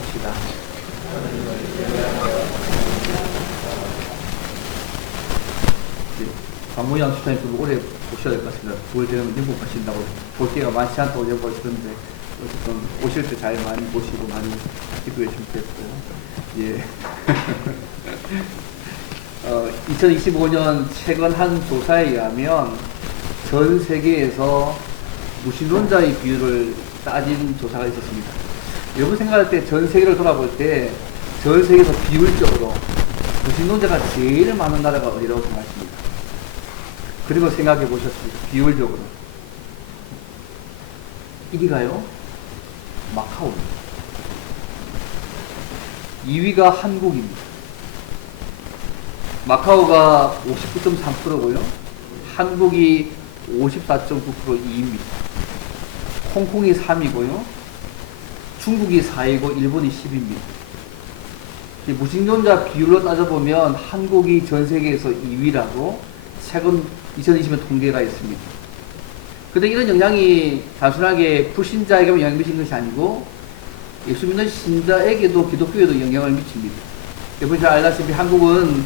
합시다. 박문영 수사님 좀 오래 오셔야 될 것 같습니다. 9월 되면 미국 가신다고 볼 기회가 많지 않다고 여쭤보시던데 어쨌든 오실 때 잘 많이 보시고 많이 기도해 주면 좋겠고요. 예. 2025년 최근 한 조사에 의하면 전 세계에서 무신론자의 비율을 따진 조사가 있었습니다. 여러분 생각할 때 전 세계를 돌아볼 때 전 세계에서 비율적으로 무신론자가 제일 많은 나라가 어디라고 생각하십니까? 그리고 생각해 보셨습니까? 비율적으로 1위가요? 마카오입니다. 2위가 한국입니다. 마카오가 59.3%고요. 한국이 54.9% 2위입니다. 홍콩이 3위고요. 중국이 4위고 일본이 10위입니다. 무신론자 비율로 따져보면 한국이 전 세계에서 2위라고 최근 2020년 통계가 있습니다. 근데 이런 영향이 단순하게 불신자에게만 영향을 미치는 것이 아니고 예수 믿는 신자에게도 기독교에도 영향을 미칩니다. 여러분 잘 알다시피 한국은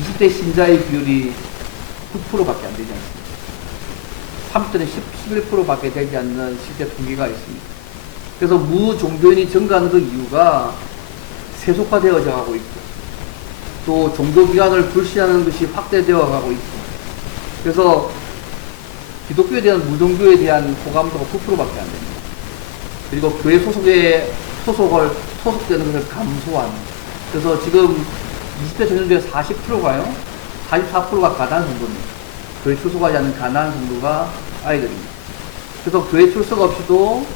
20대 신자의 비율이 9%밖에 안 되지 않습니다. 30대는 11%밖에 되지 않는 실제 통계가 있습니다. 그래서 무종교인이 증가하는 그 이유가 세속화되어져 가고 있고 또 종교기관을 불신하는 것이 확대되어 가고 있고 그래서 기독교에 대한 무종교에 대한 호감도가 9%밖에 안 됩니다. 그리고 교회 소속되는 것을 감소하는 그래서 지금 20대 청년 중에 40%가요 44%가 가난한 정도입니다. 교회 출석하지 않는 가난한 정도가 아이들입니다. 그래서 교회 출석 없이도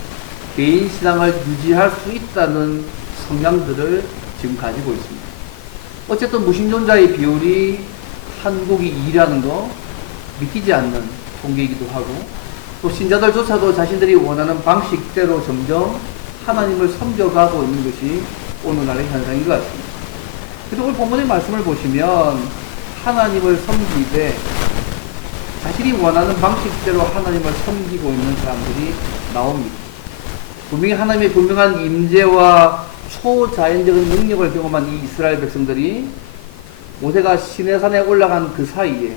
개인 신앙을 유지할 수 있다는 성향들을 지금 가지고 있습니다. 어쨌든 무신론자의 비율이 한국이 2위라는 거 믿기지 않는 통계이기도 하고 또 신자들조차도 자신들이 원하는 방식대로 점점 하나님을 섬겨가고 있는 것이 오늘날의 현상인 것 같습니다. 그래서 오늘 본문의 말씀을 보시면 하나님을 섬기되 자신이 원하는 방식대로 하나님을 섬기고 있는 사람들이 나옵니다. 분명히 하나님의 분명한 임재와 초자연적인 능력을 경험한 이 이스라엘 백성들이 모세가 시내산에 올라간 그 사이에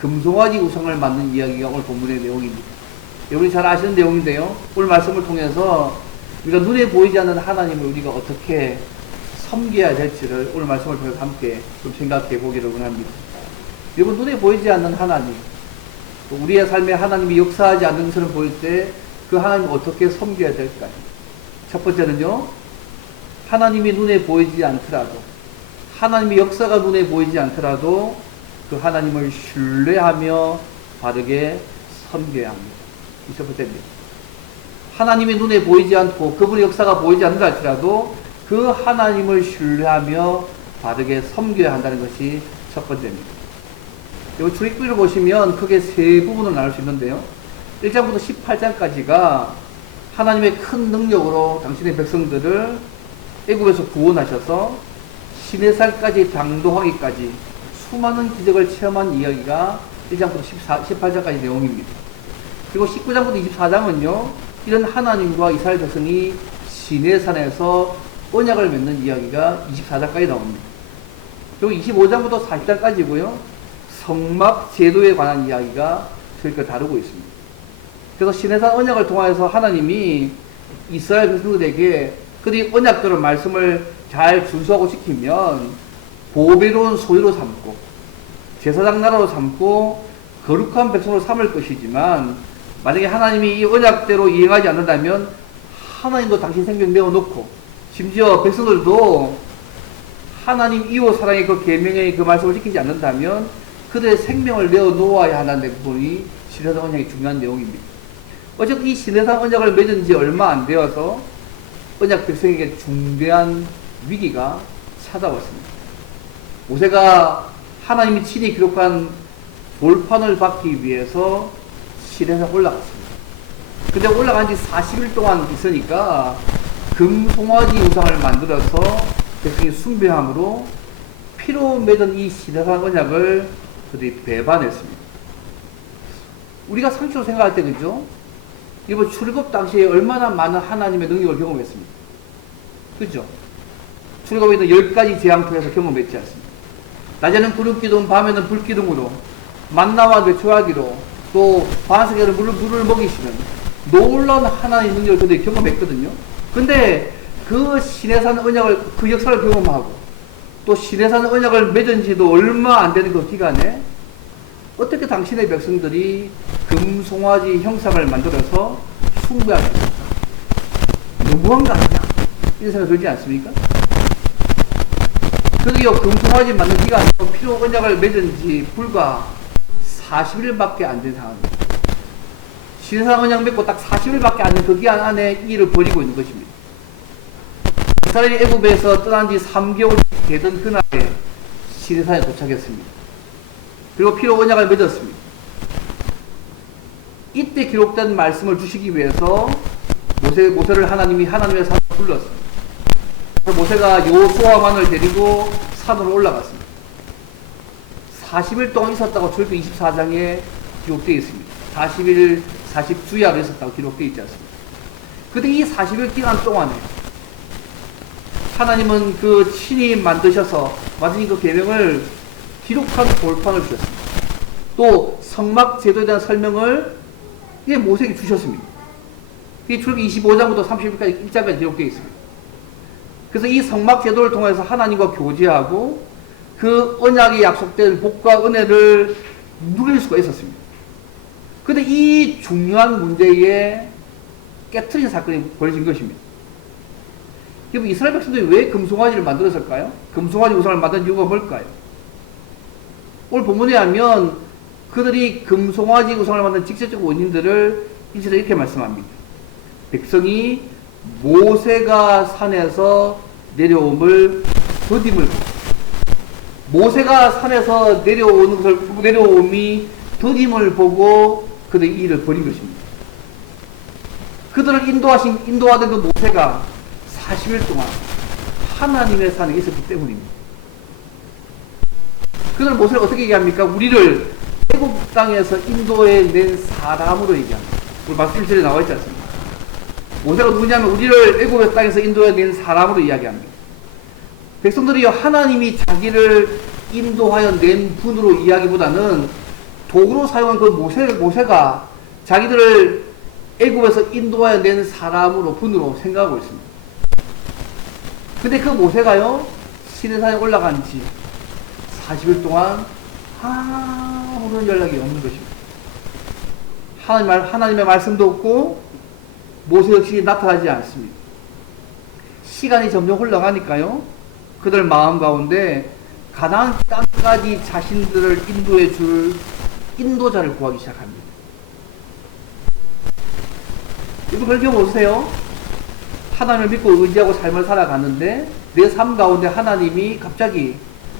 금송아지 우상을 만든 이야기가 오늘 본문의 내용입니다. 여러분이 잘 아시는 내용인데요. 오늘 말씀을 통해서 우리가 눈에 보이지 않는 하나님을 우리가 어떻게 섬겨야 될지를 오늘 말씀을 통해서 함께 좀 생각해 보기를 원합니다. 여러분 눈에 보이지 않는 하나님, 또 우리의 삶에 하나님이 역사하지 않는 것을 보일 때 그 하나님을 어떻게 섬겨야 될까요? 첫 번째는요. 하나님이 눈에 보이지 않더라도 하나님의 역사가 눈에 보이지 않더라도 그 하나님을 신뢰하며 바르게 섬겨야 합니다. 이 첫 번째입니다. 하나님이 눈에 보이지 않고 그분의 역사가 보이지 않는다 할지라도 그 하나님을 신뢰하며 바르게 섬겨야 한다는 것이 첫 번째입니다. 이 출애굽기를 보시면 크게 세 부분으로 나눌 수 있는데요. 1장부터 18장까지가 하나님의 큰 능력으로 당신의 백성들을 애굽에서 구원하셔서 시내산까지 당도하기까지 수많은 기적을 체험한 이야기가 1장부터 18장까지 내용입니다. 그리고 19장부터 24장은요, 이런 하나님과 이스라엘 백성이 시내산에서 언약을 맺는 이야기가 24장까지 나옵니다. 그리고 25장부터 40장까지고요, 성막 제도에 관한 이야기가 저희가 다루고 있습니다. 그래서 시내산 언약을 통해서 하나님이 이스라엘 백성들에게 그들이 언약대로 말씀을 잘 준수하고 지키면 보배로운 소유로 삼고 제사장 나라로 삼고 거룩한 백성으로 삼을 것이지만 만약에 하나님이 이 언약대로 이행하지 않는다면 하나님도 당신 생명 내어놓고 심지어 백성들도 하나님 이웃 사랑의 그 계명의 그 말씀을 지키지 않는다면 그들의 생명을 내어놓아야 한다는 부분이 시내산 언약의 중요한 내용입니다. 어쨌든 이 시내산 언약을 맺은 지 얼마 안 되어서 언약 백성에게 중대한 위기가 찾아왔습니다. 모세가 하나님이 친히 기록한 돌판을 받기 위해서 시내산에 올라갔습니다. 근데 올라간 지 40일 동안 있으니까 금송아지 우상을 만들어서 백성이 숭배함으로 피로 맺은 이 시내산 언약을 그들이 배반했습니다. 우리가 상식으로 생각할 때 그죠? 이번 출애굽 당시에 얼마나 많은 하나님의 능력을 경험했습니까? 그죠? 출애굽에도 10가지 재앙토에서 경험했지 않습니까? 낮에는 구름기둥, 밤에는 불기둥으로, 만나와 뇌초하기로, 또 반석에서 물을 먹이시는 놀라운 하나님의 능력을 그들이 경험했거든요. 근데 그 시내산 언약을, 그 역사를 경험하고 또 시내산 언약을 맺은 지도 얼마 안 되는 그 기간에 어떻게 당신의 백성들이 금송아지 형상을 만들어서 숭배할 수 있을까? 너무한 거 아니냐? 이런 생각 들지 않습니까? 그게요, 금송아지 만든 기간이 피로 언약을 맺은 지 불과 40일밖에 안 된 상황입니다. 신상 언약 맺고 딱 40일밖에 안 된 그 기간 안에 이 일을 벌이고 있는 것입니다. 이스라엘이 애굽에서 떠난 지 3개월이 되던 그날에 시내산에 도착했습니다. 그리고 피로 언약을 맺었습니다. 이때 기록된 말씀을 주시기 위해서 모세를 하나님의 산으로 불렀습니다. 그래서 모세가 여호수아만을 데리고 산으로 올라갔습니다. 40일 동안 있었다고 출애굽기 24장에 기록되어 있습니다. 40일, 40주야로 있었다고 기록되어 있지 않습니까? 근데 이 40일 기간 동안에 하나님은 그 친히 만드셔서 완전히 그 계명을 기록한 돌판을 주셨습니다. 또 성막 제도에 대한 설명을 이게 모세에게 주셨습니다. 이게 출애굽기 25장부터 30일까지 일자까지 기록되어 있습니다. 그래서 이 성막 제도를 통해서 하나님과 교제하고 그 언약이 약속된 복과 은혜를 누릴 수가 있었습니다. 그런데 이 중요한 문제에 깨트린 사건이 벌어진 것입니다. 여러분, 이스라엘 백성들이 왜 금송아지를 만들었을까요? 금송아지 우상을 만든 이유가 뭘까요? 오늘 본문에 하면 그들이 금송아지 우상을 만든 직접적 원인들을 1절에 이렇게 말씀합니다. 백성이 모세가 산에서 내려옴을 더딤을 모세가 산에서 내려옴이 더딤을 보고 그들이 이 일을 벌인 것입니다. 그들을 인도하던 그 모세가 40일 동안 하나님의 산에 있었기 때문입니다. 그들은 모세를 어떻게 얘기합니까? 우리를 애굽 땅에서 인도해낸 사람으로 얘기합니다. 우리 말씀 1절에 나와 있지 않습니까? 모세가 누구냐면 우리를 애굽의 땅에서 인도해낸 사람으로 이야기합니다. 백성들이 하나님이 자기를 인도하여 낸 분으로 이야기보다는 도구로 사용한 그 모세가 자기들을 애굽에서 인도하여 낸 사람으로 분으로 생각하고 있습니다. 근데 그 모세가요, 시내산에 올라간 지 40일 동안 아무런 연락이 없는 것입니다. 하나님의 말씀도 없고 모세 역시 나타나지 않습니다. 시간이 점점 흘러가니까요, 그들 마음 가운데 가나안 땅까지 자신들을 인도해 줄 인도자를 구하기 시작합니다. 여러분, 그런 경우 없으세요? 하나님을 믿고 의지하고 삶을 살아가는데 내 삶 가운데 하나님이 갑자기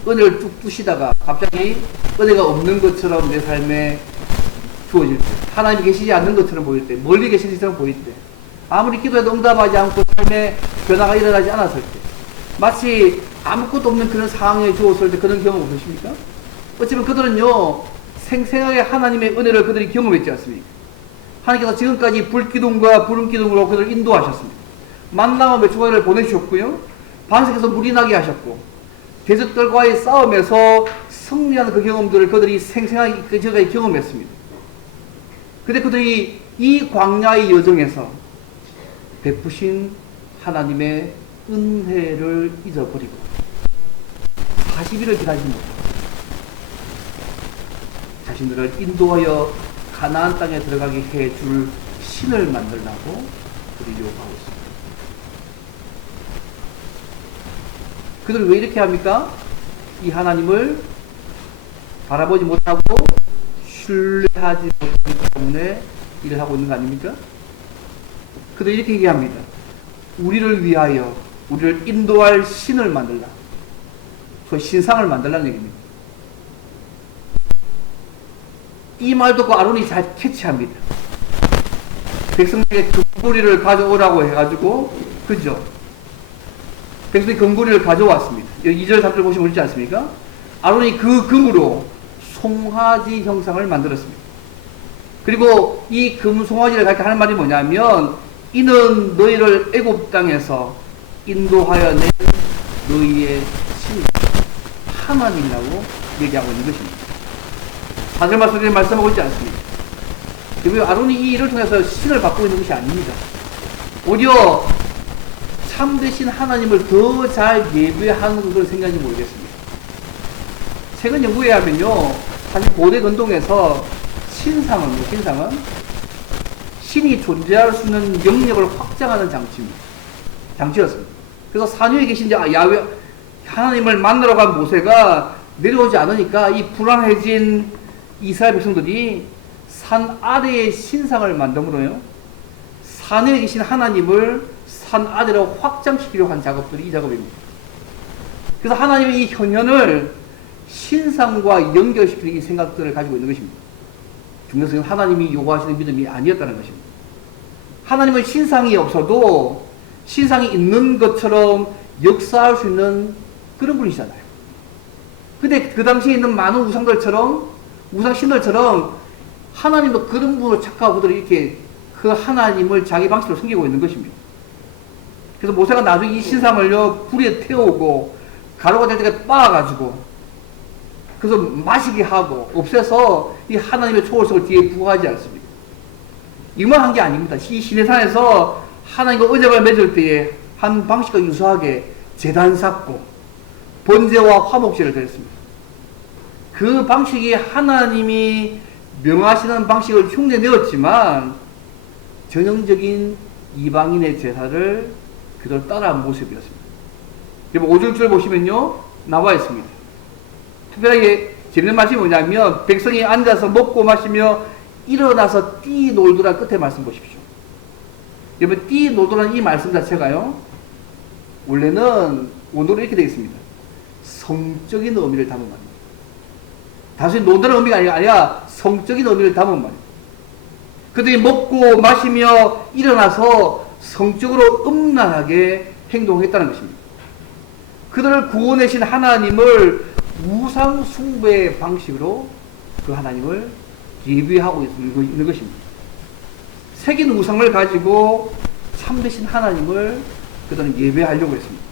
은혜를 쭉 두시다가 갑자기 은혜가 없는 것처럼 내 삶에 주어질 때, 하나님이 계시지 않는 것처럼 보일 때, 멀리 계신 것처럼 보일 때, 아무리 기도해도 응답하지 않고 삶에 변화가 일어나지 않았을 때, 마치 아무것도 없는 그런 상황에 주었을 때 그런 경험 없으십니까? 어쩌면 그들은요, 생생하게 하나님의 은혜를 그들이 경험했지 않습니까? 하나님께서 지금까지 불기둥과 구름기둥으로 그들을 인도하셨습니다. 만나와 메추가를 보내주셨고요, 반석에서 물이 나게 하셨고, 대적들과의 싸움에서 승리하는 그 경험들을 그들이 생생하게 지금까지 경험했습니다. 근데 그들이 이 광야의 여정에서 베푸신 하나님의 은혜를 잊어버리고 40일을 기다리지 못하고 자신들을 인도하여 가나안 땅에 들어가게 해줄 신을 만들라고 그들이 요구하고 있습니다. 그들은 왜 이렇게 합니까? 이 하나님을 바라보지 못하고 신뢰하지 못하기 때문에 일을 하고 있는 거 아닙니까? 그들이 이렇게 얘기합니다. 우리를 위하여 우리를 인도할 신을 만들라. 그 신상을 만들라는 얘기입니다. 이 말 듣고 아론이 잘 캐치합니다. 백성에게 금고리를 가져오라고 해가지고, 그죠? 백성이 금고리를 가져왔습니다. 여기 2절 3절 보시면 있지 않습니까? 아론이 그 금으로 송아지 형상을 만들었습니다. 그리고 이 금송아지를 가르쳐 하는 말이 뭐냐면, 이는 너희를 애굽 땅에서 인도하여 낸 너희의 신 하나님이라고 얘기하고 있는 것입니다. 4절 말씀에 말씀하고 있지 않습니다. 지금 아론이 이 일을 통해서 신을 받고 있는 것이 아닙니다. 오히려 참되신 하나님을 더 잘 예배하는 것을 생각이 모르겠습니다. 최근 연구에 하면요, 사실 고대 근동에서 신상은 신이 존재할 수 있는 영역을 확장하는 장치였습니다. 그래서 산 위에 계신 야훼 하나님을 만나러 간 모세가 내려오지 않으니까 이 불안해진 이스라엘 백성들이 산 아래에 신상을 만듦으로요, 산 위에 계신 하나님을 산 아래로 확장시키려고 한 작업들이 이 작업입니다. 그래서 하나님의 이 현현을 신상과 연결시키는 이 생각들을 가지고 있는 것입니다. 중요한 것은 하나님이 요구하시는 믿음이 아니었다는 것입니다. 하나님은 신상이 없어도 신상이 있는 것처럼 역사할 수 있는 그런 분이시잖아요. 근데 그 당시에 있는 많은 우상들처럼, 우상신들처럼 하나님도 그런 분으로 착각하고 그들이 이렇게 그 하나님을 자기 방식으로 섬기고 있는 것입니다. 그래서 모세가 나중에 이 신상을요, 불에 태우고 가루가 될 때까지 빻아가지고 그래서 마시게 하고 없애서 이 하나님의 초월성을 뒤에 부과하지 않습니다. 이만 한 게 아닙니다. 이 시내산에서 하나님과 언약을 맺을 때에 한 방식과 유사하게 제단 쌓고 번제와 화목제를 드렸습니다. 그 방식이 하나님이 명하시는 방식을 흉내내었지만 전형적인 이방인의 제사를 그대로 따라한 모습이었습니다. 여러분 5절 보시면요, 나와 있습니다. 특별하게 재밌는 말씀이 뭐냐면, 백성이 앉아서 먹고 마시며 일어나서 뛰놀더라 끝에 말씀 보십시오. 여러분 뛰놀더라는 이 말씀 자체가요, 원래는 원어로 이렇게 되어 있습니다. 성적인 의미를 담은 말입니다. 단순히 논다는 의미가 아니라 성적인 의미를 담은 말입니다. 그들이 먹고 마시며 일어나서 성적으로 음란하게 행동했다는 것입니다. 그들을 구원하신 하나님을 우상 숭배의 방식으로 그 하나님을 예배하고 있는 것입니다. 새긴 우상을 가지고 참되신 하나님을 그들은 예배하려고 했습니다.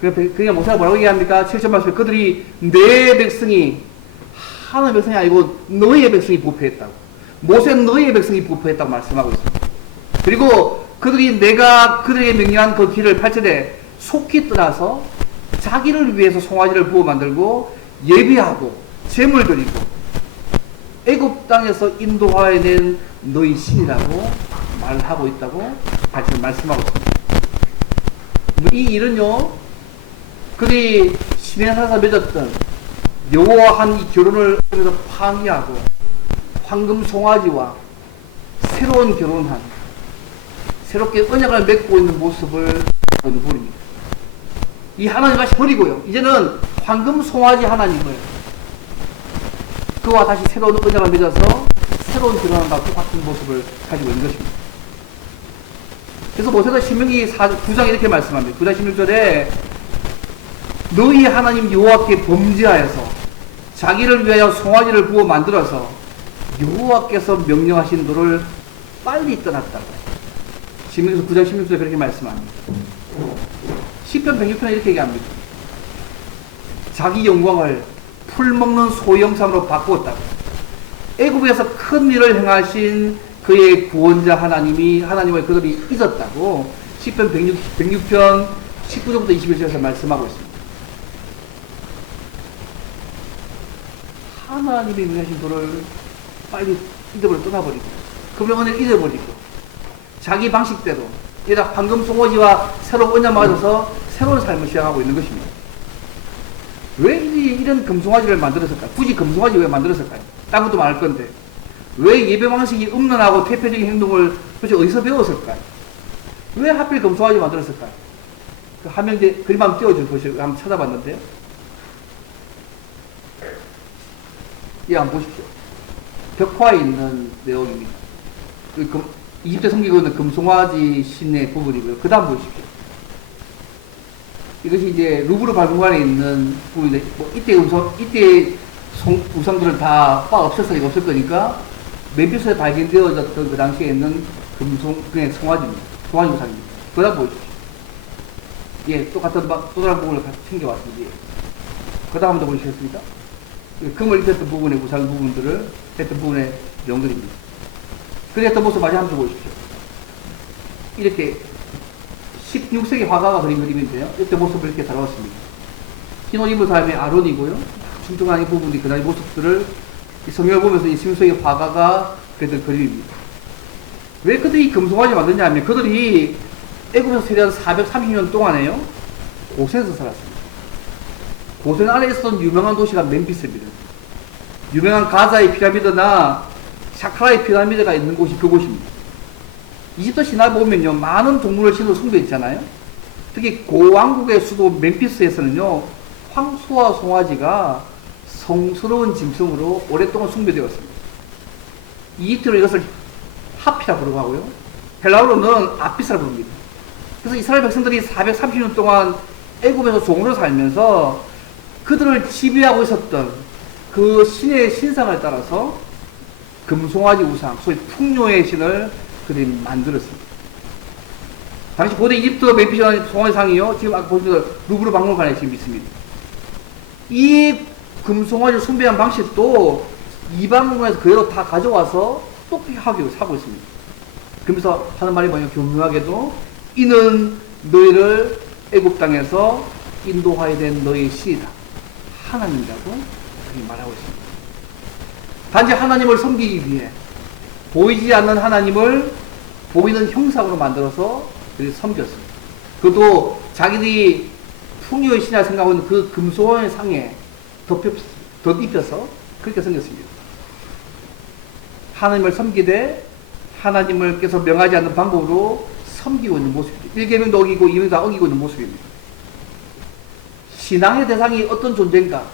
그러니까 모세가 뭐라고 얘기합니까? 7절 말씀에 그들이 내 백성이, 하나님의 백성이 아니고 너희의 백성이 부패했다고, 모세는 너희의 백성이 부패했다고 말씀하고 있습니다. 그리고 그들이 내가 그들에게 명령한 그 길을 8절에 속히 떠나서 자기를 위해서 송아지를 부어 만들고 예배하고 제물 드리고 애굽 땅에서 인도하여 낸 너희 신이라고 말하고 있다고 같이 말씀하고 있습니다. 이 일은요, 그들이 시내산에서 맺었던 여호와 한 이 결혼을 통해서 파기하고 황금 송아지와 새로운 결혼한, 새롭게 언약을 맺고 있는 모습을 보는 분입니다. 이 하나님 다시 버리고요, 이제는 황금 송아지 하나님을 그와 다시 새로운 언약을 맺어서 새로운 결혼과 똑같은 모습을 가지고 있는 것입니다. 그래서 모세가 신명기 9장 이렇게 말씀합니다. 9장 16절에 너희 하나님 여호와께 범죄하여서 자기를 위하여 송아지를 부어 만들어서 여호와께서 명령하신 도를 빨리 떠났다고. 신명기서 9장 16절에 그렇게 말씀합니다. 시편 106편에 이렇게 얘기합니다. 자기 영광을 풀먹는 소 형상으로 바꾸었다고. 애굽에서 큰 일을 행하신 그의 구원자 하나님을 그들이 잊었다고 시편 106편 19절부터 21절에서 말씀하고 있습니다. 하나님이 명하신 도를 빨리 잊어버리고 떠나버리고 그 명언을 잊어버리고 자기 방식대로 얘가 황금 송아지와 새로운 언약 맞아서 새로운 삶을 시작하고 있는 것입니다. 왜 이런 금송아지를 만들었을까요? 굳이 금송아지 왜 만들었을까요? 딴 것도 많을 건데 왜 예배 방식이 음란하고 퇴폐적인 행동을 도대체 어디서 배웠을까요? 왜 하필 금송아지 만들었을까요? 그 화면에 그림 한번 띄워줄 것을 한번 찾아봤는데요. 예, 한번 보십시오. 벽화에 있는 내용입니다. 이집트 섬기고 있는 금송아지 신의 부분이고요. 그 다음 보십시오. 이것이 이제 루브르 박물관에 있는 부분인데, 뭐 이때 우상들은 다 없었을 거니까 멤피스에 발견되어졌던 그 당시에 있는 그냥 송아지입니다. 소환 우상입니다. 그 다음 보여주십시오. 예, 똑같은 또 다른 부분을 챙겨왔습니다. 예. 그 다음도 보시겠습니까? 금을 입혔던 부분의 우상 부분들을 했던 부분의 영들입니다. 그랬던 모습 마저 한번 보십시오. 이렇게 16세기 화가가 그린 그림인데요. 이때 모습을 이렇게 다루었습니다. 흰 옷 입은 사람이 아론이고요. 중중한 이 부분이 그날 모습들을 이 성경을 보면서 이 16세기 화가가 그랬던 그림입니다. 왜 그들이 금송아지 만드냐 하면 그들이 애굽에서 세대한 430년 동안에요. 고센에서 살았습니다. 고센 안에 있었던 유명한 도시가 멤피스입니다. 유명한 가자의 피라미드나 샤카라의 피라미드가 있는 곳이 그곳입니다. 이집트 신화 보면요, 많은 동물을 신으로 숭배했잖아요. 특히 고왕국의 수도 멤피스에서는요, 황소와 송아지가 성스러운 짐승으로 오랫동안 숭배되었습니다. 이집트로 이것을 하피라 부르고 하고요. 헬라어로는 아피스라 부릅니다. 그래서 이스라엘 백성들이 430년 동안 애굽에서 종으로 살면서 그들을 지배하고 있었던 그 신의 신상을 따라서 금송아지 우상, 소위 풍요의 신을 그들이 만들었습니다. 당시 고대 이집트 멤피스 송아지상이요, 지금 아까 보시면 루브르 박물관에 지금 있습니다. 이 금송아지를 숭배한 방식도 이방문에서 그대로 다 가져와서 똑똑하게 하고 있습니다. 그러면서 하는 말이 뭐냐면 교묘하게도 이는 너희를 애굽 땅에서 인도하여 된 너희의 신이다. 하나님이라고 그렇게 말하고 있습니다. 단지 하나님을 섬기기 위해 보이지 않는 하나님을 보이는 형상으로 만들어서 섬겼습니다. 그것도 자기들이 풍요의 신이라 생각하고 있는 그 금송아지 상에 덧입혀서 그렇게 섬겼습니다. 하나님을 섬기되 하나님을께서 명하지 않는 방법으로 섬기고 있는 모습입니다. 1계명도 어기고 2계명도 다 어기고 있는 모습입니다. 신앙의 대상이 어떤 존재인가,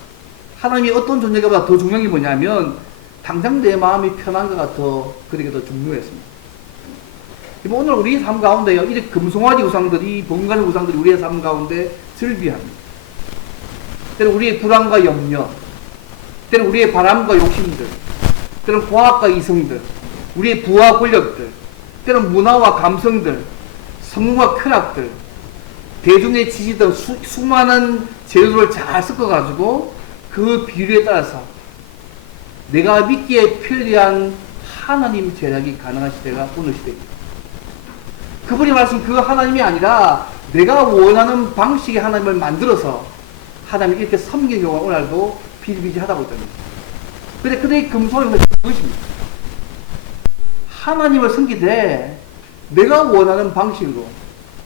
하나님이 어떤 존재인가 보다 더 중요한 게 뭐냐면 당장 내 마음이 편한가가 더 그에게 더 중요했습니다. 오늘 우리의 삶 가운데요, 이렇게 금송아지 우상들이, 번갈이 우상들이 우리의 삶 가운데 즐비합니다. 때는 우리의 불안과 염려, 때는 우리의 바람과 욕심들, 때는 과학과 이성들, 우리의 부와 권력들, 때는 문화와 감성들, 성공과 쾌락들, 대중의 지지 등 수많은 재료를 잘 섞어가지고 그 비율에 따라서 내가 믿기에 편리한 하나님 제작이 가능한 시대가 오늘 시대입니다. 그분이 말씀 그 하나님이 아니라 내가 원하는 방식의 하나님을 만들어서 하나님이 이렇게 섬기는 경우가 오늘도 비일비재하다고 있답니다. 근데 그들의 금송아지는 무엇입니까? 하나님을 섬기되 내가 원하는 방식으로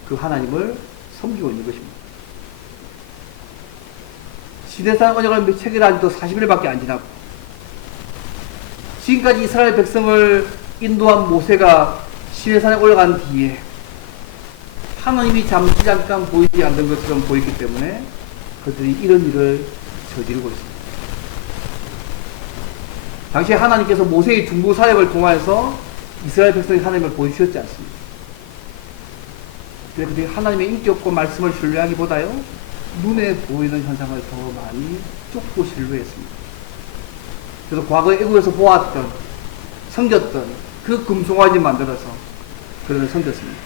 그 하나님을 섬기고 있는 것입니다. 시내산 언약을 체결한 지 40일밖에 안 지났고 지금까지 이스라엘 백성을 인도한 모세가 시내산에 올라간 뒤에 하나님이 잠깐 보이지 않는 것처럼 보였기 때문에 그들이 이런 일을 저지르고 있습니다. 당시 하나님께서 모세의 중보 사역을 통해서 이스라엘 백성이 하나님을 보여주셨지 않습니까? 그래서 그들이 하나님의 인격과 말씀을 신뢰하기보다요, 눈에 보이는 현상을 더 많이 쫓고 신뢰했습니다. 그래서 과거에 애국에서 보았던, 섬겼던 그 금송아지 만들어서 그들을 섬겼습니다.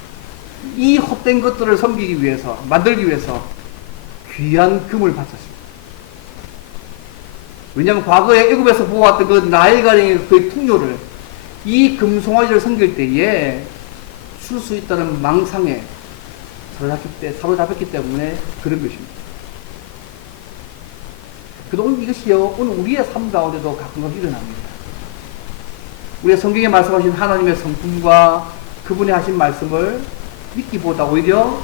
이 헛된 것들을 섬기기 위해서, 만들기 위해서 귀한 금을 바쳤습니다. 왜냐하면 과거에 애굽에서 보았던 그 나일강의 그 풍요를 이 금송아지를 섬길 때에 줄 수 있다는 망상에 사로잡혔기 때문에 그런 것입니다. 그래도 오늘 이것이요, 오늘 우리의 삶 가운데도 가끔가끔 일어납니다. 우리의 성경에 말씀하신 하나님의 성품과 그분이 하신 말씀을 믿기보다 오히려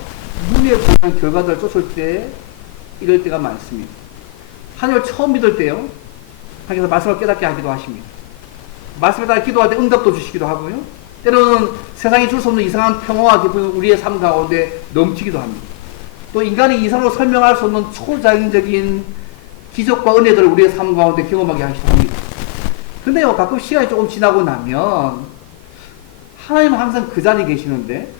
눈에 보이는 결과들을 쫓을 때 이럴 때가 많습니다. 하나님을 처음 믿을 때요, 하나님께서 말씀을 깨닫게 하기도 하십니다. 말씀에 따라 기도할 때 응답도 주시기도 하고요, 때로는 세상이 줄 수 없는 이상한 평화와 기쁨이 우리의 삶 가운데 넘치기도 합니다. 또 인간이 이상으로 설명할 수 없는 초자연적인 기적과 은혜들을 우리의 삶 가운데 경험하게 하기도 합니다. 근데요, 가끔 시간이 조금 지나고 나면 하나님은 항상 그 자리에 계시는데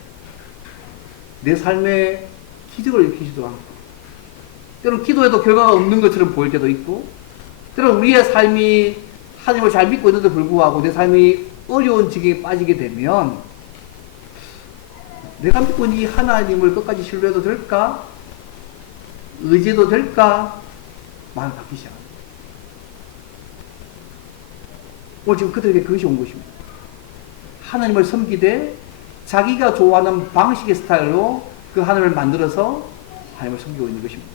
내 삶에 기적을 일으키지도 않고, 때로는 기도해도 결과가 없는 것처럼 보일 때도 있고, 때로는 우리의 삶이 하나님을 잘 믿고 있는데도 불구하고 내 삶이 어려운 지경에 빠지게 되면 내가 믿고 있는 이 하나님을 끝까지 신뢰해도 될까? 의지해도 될까? 마음이 바뀌기 시작합니다. 오늘 지금 그들에게 그것이 온 것입니다. 하나님을 섬기되 자기가 좋아하는 방식의 스타일로 그 하나님을 만들어서 하나님을 섬기고 있는 것입니다.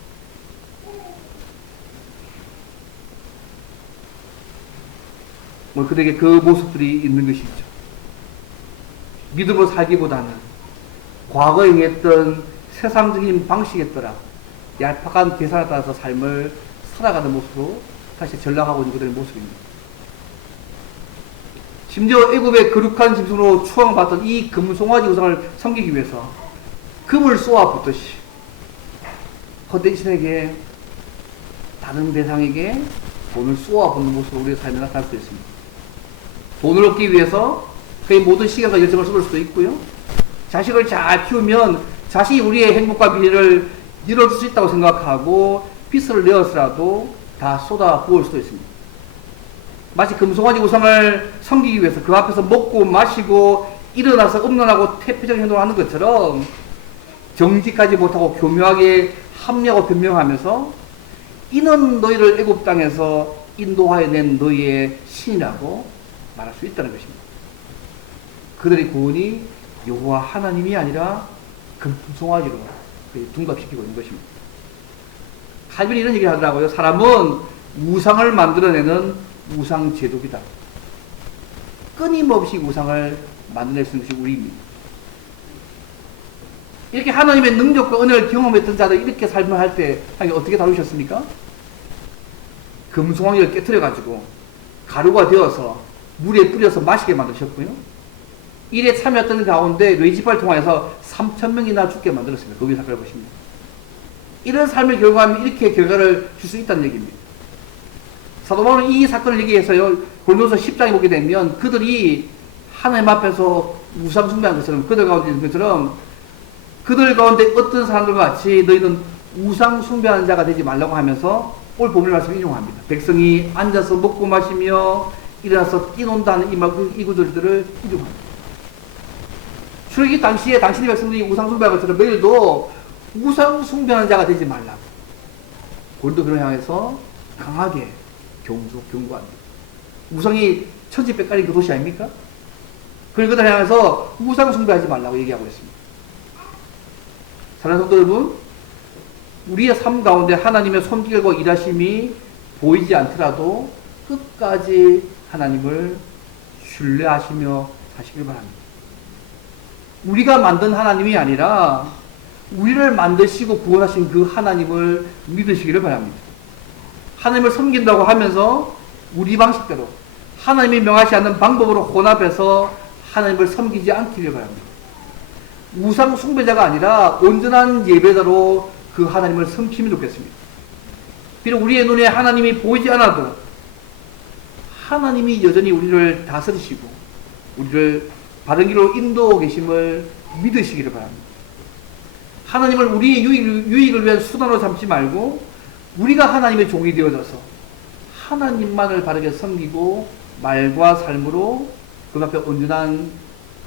뭐 그들에게 그 모습들이 있는 것이죠. 믿음으로 살기보다는 과거에 행했던 세상적인 방식에 따라 얄팍한 계산에 따라서 삶을 살아가는 모습으로 다시 전락하고 있는 그들의 모습입니다. 심지어 애굽의 거룩한 짐승으로 추앙받던 이 금송아지 우상을 섬기기 위해서 금을 쏘아붓듯이 헛된 신에게 다른 대상에게 돈을 쏘아붓는 모습으로 우리의 삶에 나타날 수 있습니다. 돈을 얻기 위해서 그의 모든 시간과 열정을 쏟을 수도 있고요. 자식을 잘 키우면 자식이 우리의 행복과 미래를 이뤄줄 수 있다고 생각하고 빚을 내어서라도 다 쏟아 부을 수도 있습니다. 마치 금송아지 우상을 섬기기 위해서 그 앞에서 먹고 마시고 일어나서 음란하고 태폐적인 행동을 하는 것처럼 정직하지 못하고 교묘하게 합리하고 변명하면서 이는 너희를 애굽 땅에서 인도하여 낸 너희의 신이라고 말할 수 있다는 것입니다. 그들의 구원이 여호와 하나님이 아니라 금송아지로 둔갑시키고 있는 것입니다. 칼빈이 이런 얘기를 하더라고요. 사람은 우상을 만들어내는 우상 제독이다. 끊임없이 우상을 만들어낼 수 있는 것이 우리입니다. 이렇게 하나님의 능력과 은혜를 경험했던 자들 이렇게 삶을 할 때 어떻게 다루셨습니까? 금송아지를 깨트려가지고 가루가 되어서 물에 뿌려서 마시게 만드셨고요. 일에 참여했던 가운데 레지파를 통해서 3,000명이나 죽게 만들었습니다. 그 위에 사건을 보십니다. 이런 삶을 경험하면 이렇게 결과를 줄 수 있다는 얘기입니다. 사도 바울은 이 사건을 얘기해서요, 고린도서 10장에 보게 되면 그들이 하나님 앞에서 우상 숭배한 것처럼 그들 가운데 있는 것처럼 그들 가운데 어떤 사람들과 같이 너희는 우상 숭배하는 자가 되지 말라고 하면서 오늘 본문 말씀을 인용합니다. 백성이 앉아서 먹고 마시며 일어나서 뛰논다는 이 구절들을 인용합니다. 출애굽기 당시에 당신의 백성들이 우상 숭배한 것처럼 너희들도 우상 숭배하는 자가 되지 말라고 고린도 교회를 향해서 강하게 경고합니다. 우상이 천지백깔인 그 도시 아닙니까? 그걸 그들 향해서 우상 숭배하지 말라고 얘기하고 있습니다. 사랑하는 성도 여러분, 우리의 삶 가운데 하나님의 손길과 일하심이 보이지 않더라도 끝까지 하나님을 신뢰하시며 사시길 바랍니다. 우리가 만든 하나님이 아니라 우리를 만드시고 구원하신 그 하나님을 믿으시기를 바랍니다. 하나님을 섬긴다고 하면서 우리 방식대로 하나님이 명하지 않는 방법으로 혼합해서 하나님을 섬기지 않기를 바랍니다. 우상 숭배자가 아니라 온전한 예배자로 그 하나님을 섬기면 좋겠습니다. 비록 우리의 눈에 하나님이 보이지 않아도 하나님이 여전히 우리를 다스리시고 우리를 바른 길로 인도하고 계심을 믿으시기를 바랍니다. 하나님을 우리의 유익을 위한 수단으로 삼지 말고 우리가 하나님의 종이 되어져서 하나님만을 바르게 섬기고 말과 삶으로 그 앞에 온전한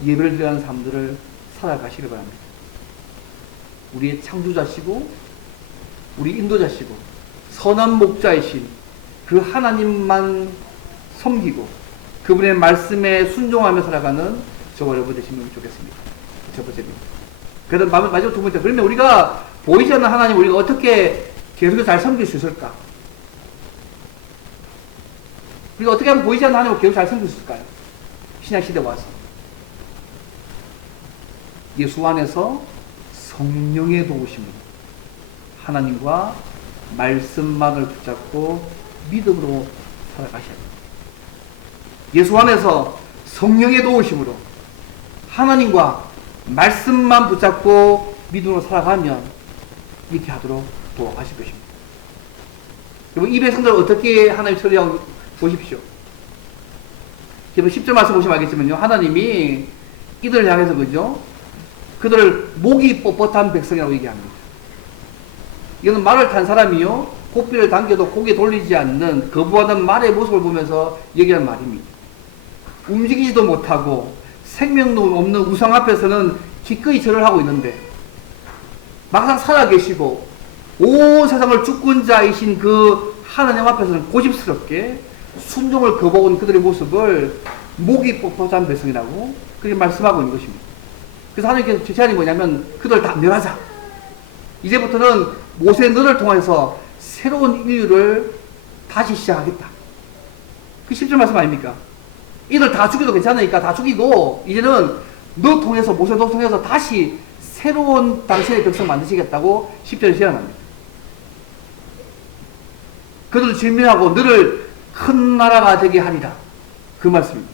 예배를 드리는 삶들을 살아가시길 바랍니다. 우리의 창조자시고 우리 인도자시고 선한 목자이신 그 하나님만 섬기고 그분의 말씀에 순종하며 살아가는 저와 여러분 되시면 좋겠습니다. 첫 번째입니다. 그다음 마지막 두 번째, 그러면 우리가 보이지 않는 하나님 우리가 어떻게 계속해서 잘 섬길 수 있을까? 우리가 어떻게 하면 보이지 않는 하나님을 계속 잘 섬길 수 있을까요? 신약시대에 와서 예수 안에서 성령의 도우심으로 하나님과 말씀만을 붙잡고 믿음으로 살아가셔야 됩니다. 예수 안에서 성령의 도우심으로 하나님과 말씀만 붙잡고 믿음으로 살아가면 이렇게 하도록 도와가실 것입니다. 여러분, 이 백성들을 어떻게 하나님 처리하고 보십시오. 여러분 10절 말씀 보시면 알겠지만요, 하나님이 이들을 향해서 그죠? 그들을 목이 뻣뻣한 백성이라고 얘기합니다. 이거는 말을 탄 사람이요, 고삐를 당겨도 고개 돌리지 않는 거부하는 말의 모습을 보면서 얘기하는 말입니다. 움직이지도 못하고 생명도 없는 우상 앞에서는 기꺼이 절을 하고 있는데 막상 살아계시고 온 세상을 주권자이신 그 하나님 앞에서는 고집스럽게 순종을 거부한 그들의 모습을 목이 뻣뻣한 백성이라고 그렇게 말씀하고 있는 것입니다. 그래서 하나님께서 제안이 뭐냐면 그들 다 멸하자. 이제부터는 모세 너를 통해서 새로운 인류를 다시 시작하겠다. 그 10절 말씀 아닙니까? 이들 다 죽여도 괜찮으니까 다 죽이고 이제는 너 통해서 모세 너 통해서 다시 새로운 당신의 백성 만드시겠다고 10절에 제안합니다. 그들을 진멸하고 너를 큰 나라가 되게 하리라. 그 말씀입니다.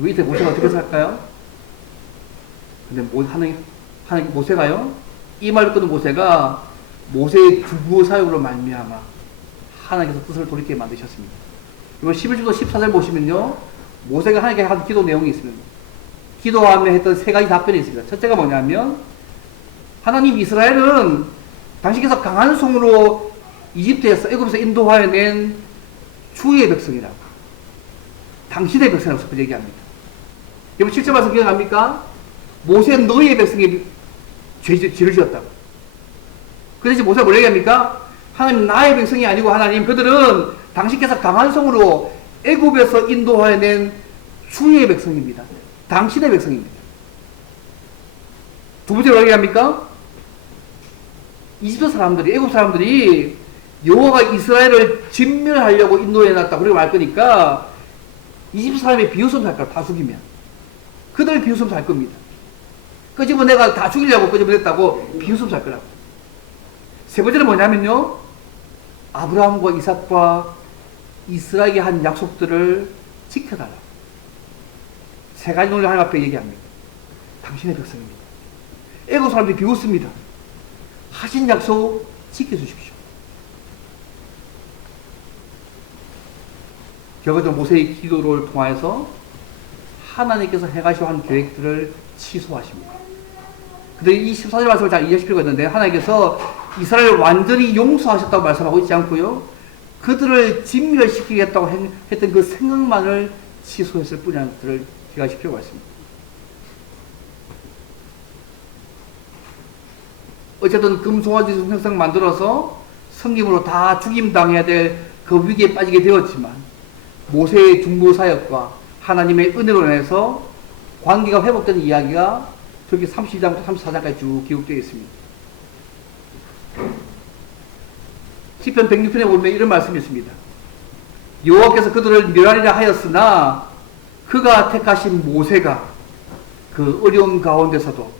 우리 이때 모세가 어떻게 살까요? 근데 하나님 모세가요? 이 말을 끊은 모세가 모세의 주부 사역으로 말미암아 하나님께서 뜻을 돌이키게 만드셨습니다. 이번 11절부터 14절 보시면요, 모세가 하나님께 한 기도 내용이 있습니다. 기도하며 했던 세 가지 답변이 있습니다. 첫째가 뭐냐면 하나님 이스라엘은 당신께서 강한 손으로 이집트에서 애굽에서 인도하여 낸 주의 백성이라고, 당신의 백성이라고 첫 번째 얘기합니다. 여러분 7절 말씀 기억납니까? 모세는 너희의 백성이 죄를 지었다고. 그래서 모세가 뭘 얘기합니까? 하나님 나의 백성이 아니고 하나님 그들은 당신께서 강한 손으로 애굽에서 인도하여 낸 주의 백성입니다. 당신의 백성입니다. 두 번째로 얘기합니까? 이집트 사람들이, 애굽 사람들이 여호와가 이스라엘을 진멸하려고 인도해 놨다고 그렇게 말 거니까 이집트 사람이 비웃음 살 거야. 다 죽이면 그들 비웃음 살 겁니다. 끄집어 내가 다 죽이려고 끄집어냈다고 비웃음 살 거라고. 세 번째는 뭐냐면요, 아브라함과 이삭과 이스라엘에게 한 약속들을 지켜달라. 세 가지 논리를 하나님 앞에 얘기합니다. 당신의 백성입니다. 애국 사람들이 비웃습니다. 하신 약속 지켜주십시오. 결과적으로 모세의 기도를 통해서 하나님께서 해가시고 한 계획들을 취소하십니다. 근데 이 14절 말씀을 잘 이해하실 필요가 있는데, 하나님께서 이스라엘을 완전히 용서하셨다고 말씀하고 있지 않고요, 그들을 진멸시키겠다고 했던 그 생각만을 취소했을 뿐이라는 것들을 기억하실 필요가 있습니다. 어쨌든 금송아지 형상 만들어서 성김으로 다 죽임당해야 될 그 위기에 빠지게 되었지만 모세의 중보 사역과 하나님의 은혜로 인해서 관계가 회복되는 이야기가 저기 32장부터 34장까지 쭉 기록되어 있습니다. 시편 106편에 보면 이런 말씀이 있습니다. 여호와께서 그들을 멸하리라 하였으나 그가 택하신 모세가 그 어려운 가운데서도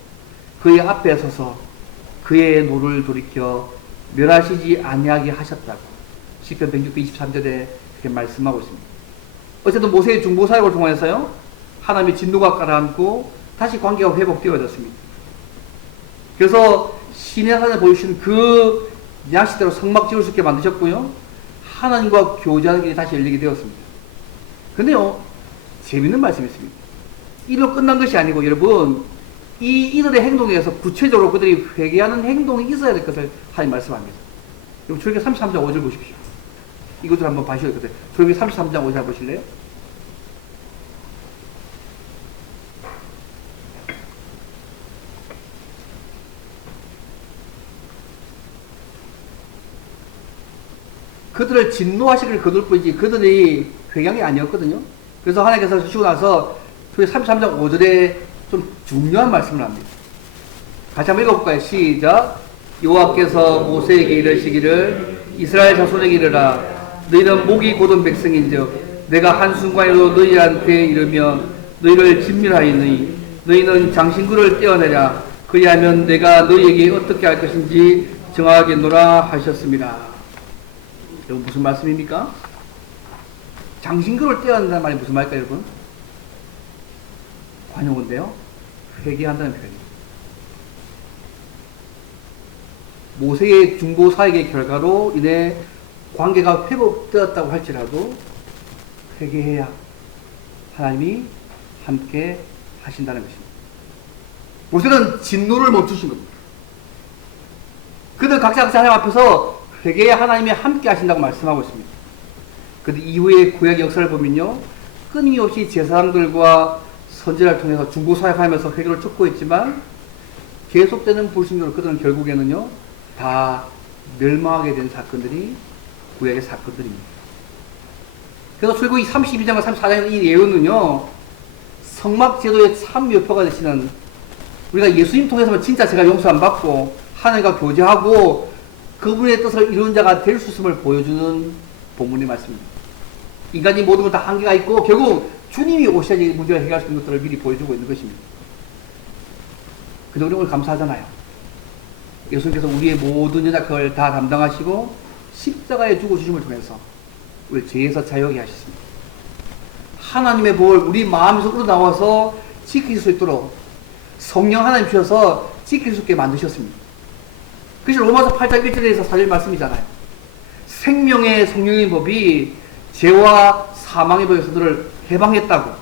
그의 앞에 서서 그의 노를 돌이켜 멸하시지 아니하게 하셨다고 시편 106편 23절에 그렇게 말씀하고 있습니다. 어쨌든 모세의 중보 사역을 통해서요, 하나님의 진노가 가라앉고 다시 관계가 회복되어졌습니다. 그래서 시내산에 보여주신 그 양식대로 성막 지을 수 있게 만드셨고요, 하나님과 교제하는 길이 다시 열리게 되었습니다. 근데요, 재밌는 말씀이 있습니다. 이로 끝난 것이 아니고, 여러분, 이들의 행동에 의해서 구체적으로 그들이 회개하는 행동이 있어야 될 것을 하나님 말씀합니다. 여러분, 출애굽기 33장 5절 보십시오. 이것을 한번 봐셔야 되거든요. 출애굽기 33장 5절 보실래요? 그들을 진노하시기를 거둘 뿐이지 그들이 회개한 게 아니었거든요. 그래서 하나님께서 주시고 나서 33장 5절에 좀 중요한 말씀을 합니다. 같이 한번 읽어볼까요? 시작. 여호와께서 모세에게 이르시기를 이스라엘 자손에게 이르라. 너희는 목이 곧은 백성인즉 내가 한순간에도 너희한테 이르며 너희를 진멸하였느니 너희는 장신구를 떼어내라. 그리하면 내가 너희에게 어떻게 할 것인지 정하겠노라 하셨습니다. 여러분, 무슨 말씀입니까? 장신구를 떼어낸다는 말이 무슨 말일까요, 여러분? 관용어인데요, 회개한다는 표현입니다. 모세의 중보 사역의 결과로 인해 관계가 회복되었다고 할지라도 회개해야 하나님이 함께 하신다는 것입니다. 모세는 진노를 멈추신 겁니다. 그들 각자 하나님 앞에서 회개해야 하나님이 함께 하신다고 말씀하고 있습니다. 그 이후의 구약 역사를 보면요, 끊임없이 제사장들과 선지자를 통해서 중보 사역하면서 회개를 촉구했지만 계속되는 불신으로 그들은 결국에는요 다 멸망하게 된 사건들이 구약의 사건들입니다. 그래서 출애굽기 32장과 34장의 이 예언은요 성막 제도의 참여표가 되시는, 우리가 예수님 통해서만 진짜 제가 용서 안 받고 하나님과 교제하고 그분의 뜻을 이룬 자가 될 수 있음을 보여주는 본문의 말씀입니다. 인간이 모든 건 다 한계가 있고 결국 주님이 오셔야지 문제를 해결할 수 있는 것들을 미리 보여주고 있는 것입니다. 그래서 우리 오늘 감사하잖아요. 예수님께서 우리의 모든 연약을 다 담당하시고 십자가에 죽어주심을 통해서 우리 죄에서 자유하게 하셨습니다. 하나님의 복을 우리 마음에서 우러나와서 지킬 수 있도록 성령 하나님 주셔서 지킬 수 있게 만드셨습니다. 그래서 로마서 8장 1절에서 4절 말씀이잖아요. 생명의 성령의 법이 죄와 사망의 법에서 너를 해방했다고.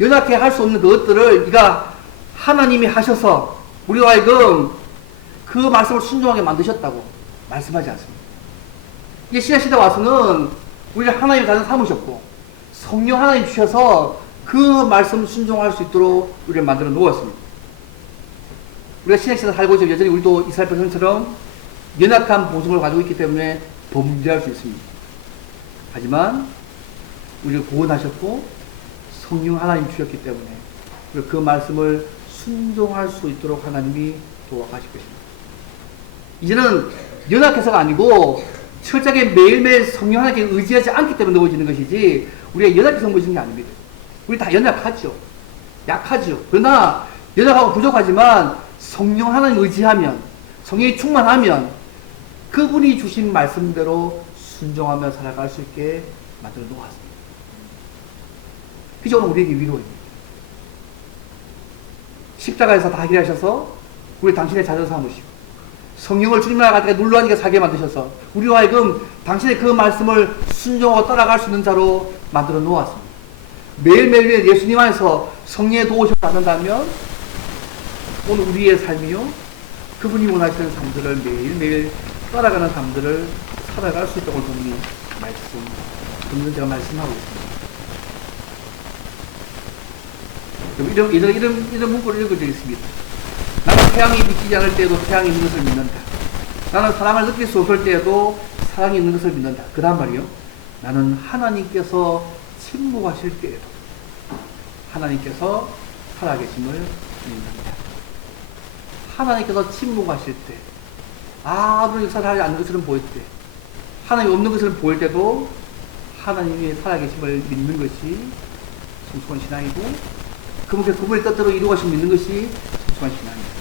연약해 할 수 없는 그것들을 네가 하나님이 하셔서 우리와 하여금 그 말씀을 순종하게 만드셨다고 말씀하지 않습니다. 이제 신약시대 와서는 우리를 하나님의 자녀 삼으셨고 성령 하나님 주셔서 그 말씀을 순종할 수 있도록 우리를 만들어 놓았습니다. 우리가 신약시대 살고 있지만 여전히 우리도 이스라엘 백성처럼 연약한 보증을 가지고 있기 때문에 범죄할 수 있습니다. 하지만 우리를 구원하셨고 성령 하나님 주셨기 때문에 그 말씀을 순종할 수 있도록 하나님이 도와가실 것입니다. 이제는 연약해서가 아니고 철저하게 매일매일 성령 하나님께 의지하지 않기 때문에 넣어지는 것이지 우리가 연약해서 넣어지는 게 아닙니다. 우리 다 연약하죠. 약하죠. 그러나 연약하고 부족하지만 성령 하나님 의지하면, 성령이 충만하면 그분이 주신 말씀대로 순종하며 살아갈 수 있게 만들어 놓았습니다. 그게 오늘 우리에게 위로입니다. 십자가에서 다 해결하셔서 우리 당신의 자녀 삼으시고 성령을 주님 나라 가운데 눌러앉게 살게 만드셔서 우리와 하여금 당신의 그 말씀을 순종하고 따라갈 수 있는 자로 만들어 놓았습니다. 매일매일 예수님 안에서 성령의 도우심을 받는다면 오늘 우리의 삶이요 그분이 원하시는 삶들을 매일매일 따라가는 삶들을 살아갈 수 있다고 본인이 말씀, 제가 말씀하고 있습니다. 이런 문구를 읽어져 있습니다. 나는 태양이 비치지 않을 때에도 태양이 있는 것을 믿는다. 나는 사랑을 느낄 수 없을 때에도 사랑이 있는 것을 믿는다. 그 다음 말이요. 나는 하나님께서 침묵하실 때에도 하나님께서 살아계심을 믿는다. 하나님께서 침묵하실 때, 아무런 역사를 하지 않는 것처럼 보일 때, 하나님이 없는 것을 보일 때도 하나님이 살아계심을 믿는 것이 순수한 신앙이고, 그분께서 그분의 뜻대로 이루어가심 믿는 것이 순수한 신앙입니다.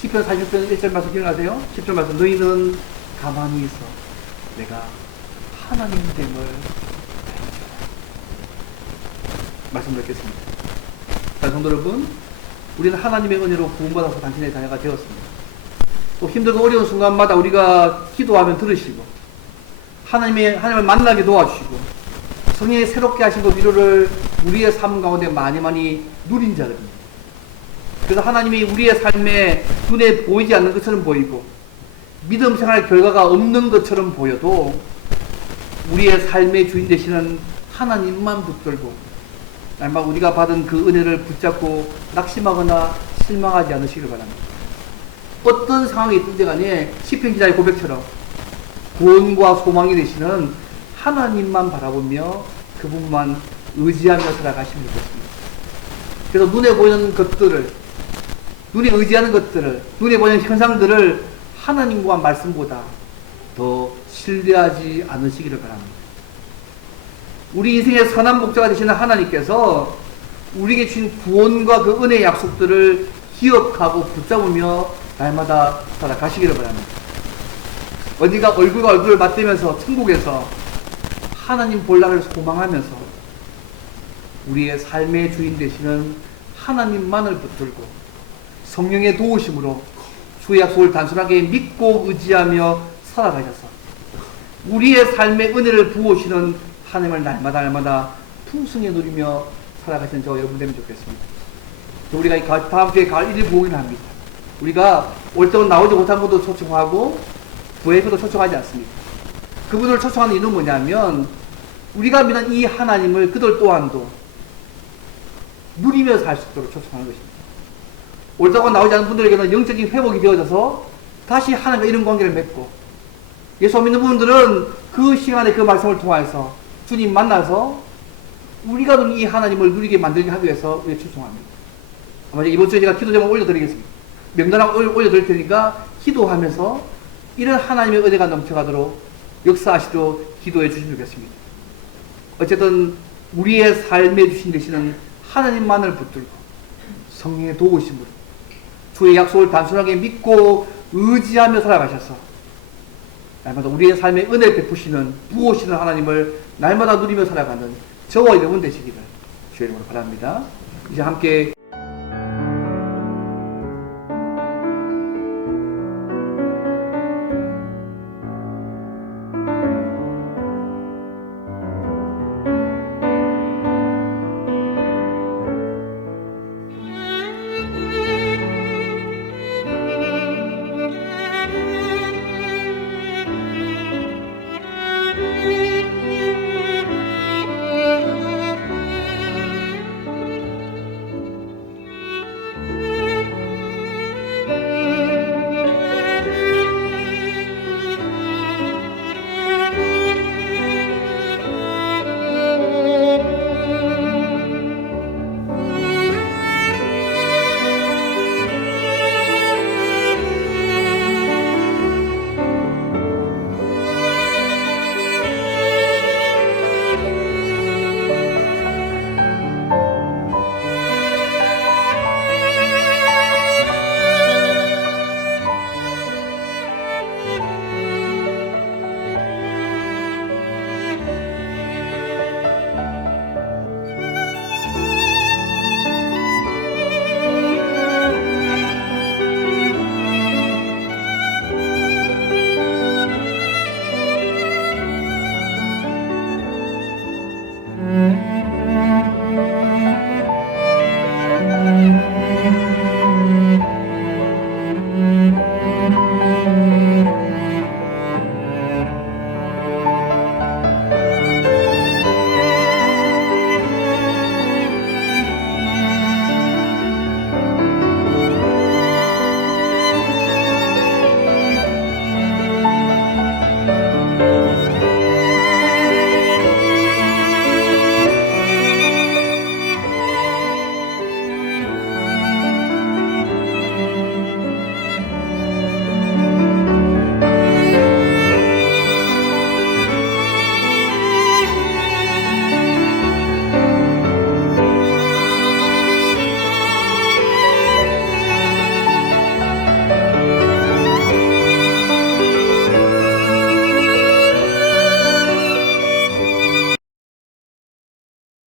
시편 40편 1절 말씀 기억나세요? 10절 말씀, 너희는 가만히 있어 내가 하나님 됨을 말씀 드리겠습니다. 자, 성도 여러분, 우리는 하나님의 은혜로 구원받아서 당신의 자녀가 되었습니다. 또 힘들고 어려운 순간마다 우리가 기도하면 들으시고 하나님을 만나게 도와주시고 성령이 새롭게 하시고 위로를 우리의 삶 가운데 많이 누린 자들입니다. 그래서 하나님이 우리의 삶에 눈에 보이지 않는 것처럼 보이고 믿음 생활 결과가 없는 것처럼 보여도 우리의 삶의 주인 되시는 하나님만 붙들고 날마다 우리가 받은 그 은혜를 붙잡고 낙심하거나 실망하지 않으시길 바랍니다. 어떤 상황이 있든지 간에 시편 기자의 고백처럼 구원과 소망이 되시는 하나님만 바라보며 그분만 의지하며 살아가시면 좋겠습니다. 그래서 눈에 보이는 것들을, 눈에 의지하는 것들을, 눈에 보이는 현상들을 하나님과 말씀보다 더 신뢰하지 않으시기를 바랍니다. 우리 인생의 선한 목자가 되시는 하나님께서 우리에게 주신 구원과 그 은혜의 약속들을 기억하고 붙잡으며 날마다 살아가시기를 바랍니다. 어디가 얼굴과 얼굴을 맞대면서 천국에서 하나님 볼락을 소망하면서 우리의 삶의 주인 되시는 하나님만을 붙들고 성령의 도우심으로 주의 약속을 단순하게 믿고 의지하며 살아가셔서 우리의 삶의 은혜를 부으시는 하나님을 날마다 풍성히 누리며 살아가시는 저와 여러분 되면 좋겠습니다. 우리가 다음 주에 가을 1일 부흥을 합니다. 우리가 올 때는 나오지 못한 분도 초청하고 부회에서도 초청하지 않습니다. 그분을 초청하는 이유는 뭐냐면 우리가 믿는 이 하나님을 그들 또한도 누리며 살 수 있도록 초청하는 것입니다. 옳다고 나오지 않은 분들에게는 영적인 회복이 되어져서 다시 하나님과 이런 관계를 맺고, 예수 믿는 분들은 그 시간에 그 말씀을 통해서 주님 만나서 우리가 누린 이 하나님을 누리게 만들게 하기 위해서 우리가 초청합니다. 아마 이번 주에 제가 기도 제목 올려드리겠습니다. 명단을 올려드릴 테니까 기도하면서 이런 하나님의 은혜가 넘쳐가도록 역사하시도록 기도해 주시면 좋겠습니다. 어쨌든 우리의 삶에 주신 되시는 하나님만을 붙들고 성령의 도우심으로 주의 약속을 단순하게 믿고 의지하며 살아가셔서 날마다 우리의 삶에 은혜를 베푸시는 부어오시는 하나님을 날마다 누리며 살아가는 저와 여러분 되시기를 주의 이름으로 바랍니다. 이제 함께